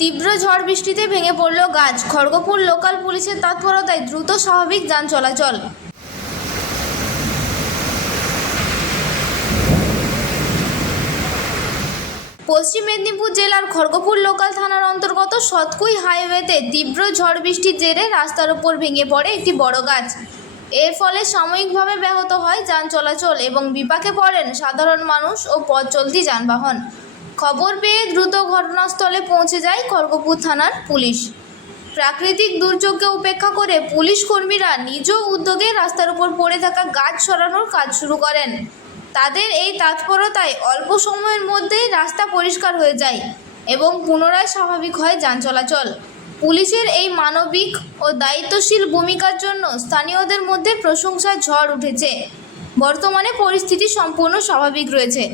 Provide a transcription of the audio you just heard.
তীব্র ঝড় বৃষ্টিতে ভেঙে পড়ল গাছ। খড়গপুর লোকাল পুলিশের তৎপরতায় দ্রুত স্বাভাবিক যান চলাচল। পশ্চিম মেদিনীপুর জেলার খড়গপুর লোকাল থানার অন্তর্গত সতকুই হাইওয়েতে তীব্র ঝড় বৃষ্টির জেরে রাস্তার ওপর ভেঙে পড়ে একটি বড় গাছ। এর ফলে সাময়িকভাবে ব্যাহত হয় যান চলাচল এবং বিপাকে পড়েন সাধারণ মানুষ ও পথ চলতি যানবাহন। খবর পেয়ে দ্রুত ঘটনাস্থলে পৌঁছে যায় খড়গপুর থানার পুলিশ। প্রাকৃতিক দুর্যোগকে উপেক্ষা করে পুলিশ কর্মীরা নিজ উদ্যোগে রাস্তার উপর পড়ে থাকা গাছ সরানোর কাজ শুরু করেন। তাদের এই তৎপরতায় অল্প সময়ের মধ্যেই রাস্তা পরিষ্কার হয়ে যায় এবং পুনরায় স্বাভাবিক হয় যান চলাচল। পুলিশের এই মানবিক ও দায়িত্বশীল ভূমিকার জন্য স্থানীয়দের মধ্যে প্রশংসার ঝড় উঠেছে। বর্তমানে পরিস্থিতি সম্পূর্ণ স্বাভাবিক রয়েছে।